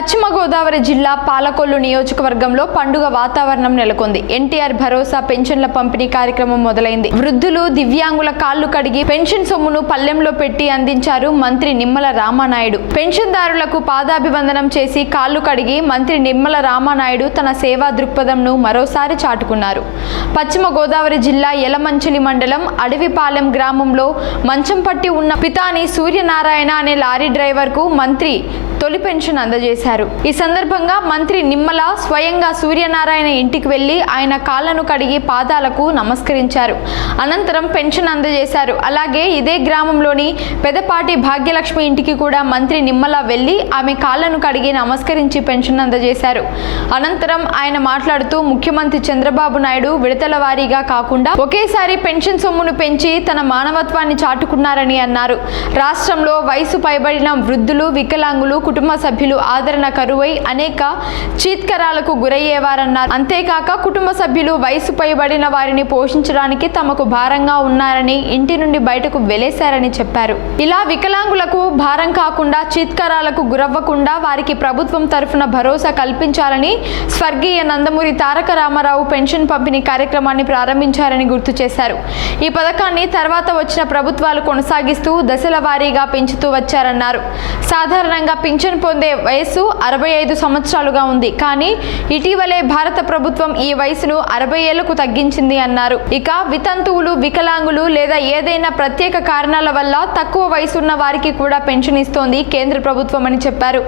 పశ్చిమ గోదావరి జిల్లా పాలకొల్లు నియోజకవర్గంలో పండుగ వాతావరణం నెలకొంది. ఎన్టీఆర్ భరోసా పెన్షన్ల పంపిణీ కార్యక్రమం మొదలైంది. వృద్ధులు దివ్యాంగుల కాళ్ళు కడిగి పెన్షన్ సొమ్మును పల్లెంలో పెట్టి అందించారు మంత్రి నిమ్మల రామానాయుడు. పెన్షన్దారులకు పాదాభివందనం చేసి కాళ్ళు కడిగి మంత్రి నిమ్మల రామానాయుడు తన సేవా దృక్పథంను మరోసారి చాటుకున్నారు. పశ్చిమ గోదావరి జిల్లా యలమంచిలి మండలం అడవిపాలెం గ్రామంలో మంచం పట్టి ఉన్న పితాని సూర్యనారాయణ అనే లారీ డ్రైవర్కు మంత్రి తొలి పెన్షన్ అందజేశారు. ఈ సందర్భంగా మంత్రి నిమ్మల స్వయంగా సూర్యనారాయణ ఇంటికి వెళ్ళి ఆయన కాళ్ళను కడిగి పాదాలకు నమస్కరించారు. అనంతరం పెన్షన్ అందజేశారు. అలాగే ఇదే గ్రామంలోని పెదపాటి భాగ్యలక్ష్మి ఇంటికి కూడా మంత్రి నిమ్మల వెళ్ళి ఆమె కాళ్ళను కడిగి నమస్కరించి పెన్షన్ అందజేశారు. అనంతరం ఆయన మాట్లాడుతూ ముఖ్యమంత్రి చంద్రబాబు నాయుడు విడతల వారీగా కాకుండా ఒకేసారి పెన్షన్ సొమ్మును పెంచి తన మానవత్వాన్ని చాటుకున్నారని అన్నారు. రాష్ట్రంలో వయసు పైబడిన వృద్ధులు వికలాంగులు కుటుంబ సభ్యులు ఆదరణ కరువై అనేక చీత్కరాలకు గురయ్యేవారన్నారు. అంతేకాక కుటుంబ సభ్యులు వయసు పైబడిన వారిని పోషించడానికి తమకు భారంగా ఉన్నారని ఇంటి నుండి బయటకు వెలేశారని చెప్పారు. ఇలా వికలాంగులకు భారం కాకుండా చీత్కరాలకు గురవ్వకుండా వారికి ప్రభుత్వం తరఫున భరోసా కల్పించాలని స్వర్గీయ నందమూరి తారక రామారావు పెన్షన్ పంపిణీ కార్యక్రమాన్ని ప్రారంభించారని గుర్తు చేశారు. ఈ పథకాన్ని తర్వాత వచ్చిన ప్రభుత్వాలు కొనసాగిస్తూ దశల వారీగా పెంచుతూ వచ్చారన్నారు. సాధారణంగా పింఛన్ పొందే వయస్సు అరవై ఐదు సంవత్సరాలుగా ఉంది. కానీ ఇటీవలే భారత ప్రభుత్వం ఈ వయసును అరవై ఏళ్ళకు తగ్గించింది అన్నారు. ఇక వితంతువులు వికలాంగులు లేదా ఏదైనా ప్రత్యేక కారణాల వల్ల తక్కువ వయసున్న వారికి కూడా పెన్షన్ ఇస్తోంది కేంద్ర ప్రభుత్వం అని చెప్పారు.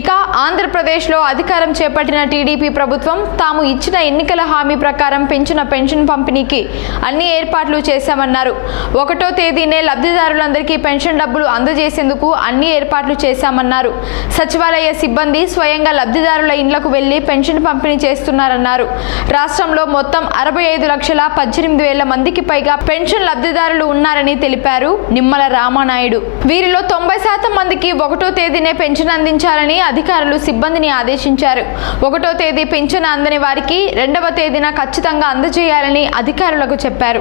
ఇక ఆంధ్రప్రదేశ్లో అధికారం చేపట్టిన టీడీపీ ప్రభుత్వం తాము ఇచ్చిన ఎన్నికల హామీ ప్రకారం పెంచిన పెన్షన్ పంపిణీకి అన్ని ఏర్పాట్లు చేశామన్నారు. ఒకటో తేదీనే లబ్ధిదారులందరికీ పెన్షన్ డబ్బులు అందజేసేందుకు అన్ని ఏర్పాట్లు చేశామన్నారు. సచివాలయ సిబ్బంది స్వయంగా లబ్ధిదారుల ఇండ్లకు వెళ్ళి పెన్షన్ పంపిణీ చేస్తున్నారన్నారు. రాష్ట్రంలో మొత్తం అరవై ఐదు లక్షల పద్దెనిమిది వేల మందికి పైగా పెన్షన్ లబ్ధిదారులు ఉన్నారని తెలిపారు నిమ్మల రామానాయుడు. వీరిలో తొంభై శాతం మందికి ఒకటో తేదీనే పెన్షన్ అందించాలని అధికారులు సిబ్బందిని ఆదేశించారు. ఒకటో తేదీ పెన్షన్ అందని వారికి రెండవ తేదీన ఖచ్చితంగా అందజేయాలని అధికారులకు చెప్పారు.